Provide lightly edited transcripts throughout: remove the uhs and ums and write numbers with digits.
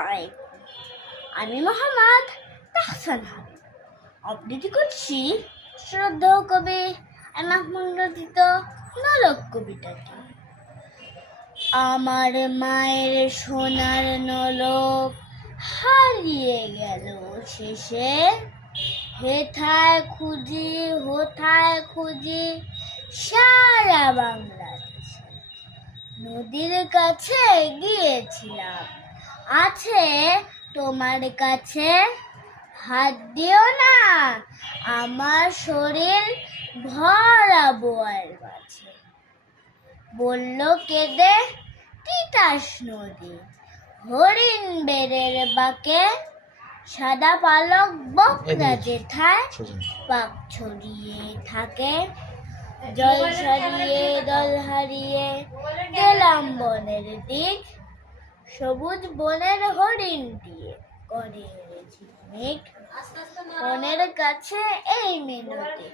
আলাইকুম। আমি মোহাম্মদ তাহসান হাবিব আবৃত্তি করছি শ্রদ্ধেয় কবি মাহমুদ রচিত নলক কবিতাটি। আমার মায়ের সোনার নলক হারিয়ে গেল শেষে, হেথায় খুঁজি সারা বাংলাদেশে। নদীর কাছে গিয়েছিলাম, আছে তোমার কাছে, হাত দিও না আমার শরীর ভরা বোয়ার মাঝে। বলল কেঁদে তিতাস নদী, হরিণ বেড়ের বাঁকে, সাদা পালক বকনা যেথায় পাক ছড়িয়ে থাকে। জল সারিয়ে দল হারিয়ে গেলাম বনের দিক, সবুজ বনের হরিণ দিয়ে করে ঝিকমিক। বনের কাছে এই মিনতি,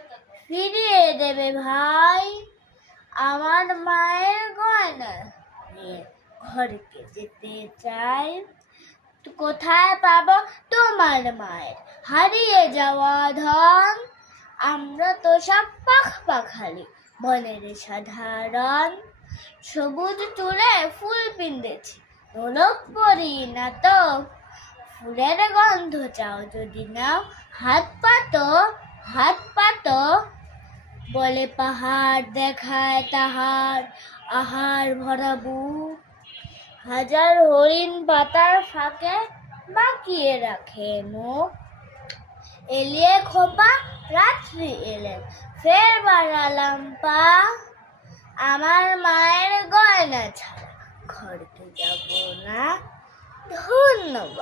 ফিরিয়ে দেবে ভাই আমার মায়ের গয়না নিয়ে ঘরকে যেতে চাই। কোথায় পাবো তোমার মায়ের হারিয়ে যাওয়া ধন? আমরা তো সব পাখালি বনের সাধারণ। সবুজ চুলে ফুল পিন্দেছি, নলক পরি না তো। ফুলের গন্ধ চাও যদি নাও, হাত পাতো বলে পাহাড় দেখায় তাহার আহার ভরা বুক। হাজার হরিণ পাতার ফাঁকে বাঁকিয়ে রাখে মুখ। এলিয়ে খোপা রাত্রি এলে ফের বাড়ালাম পা, আমার মায়ের গয়না ছাড়া ঘরকে যাব না। ধন্যবাদ।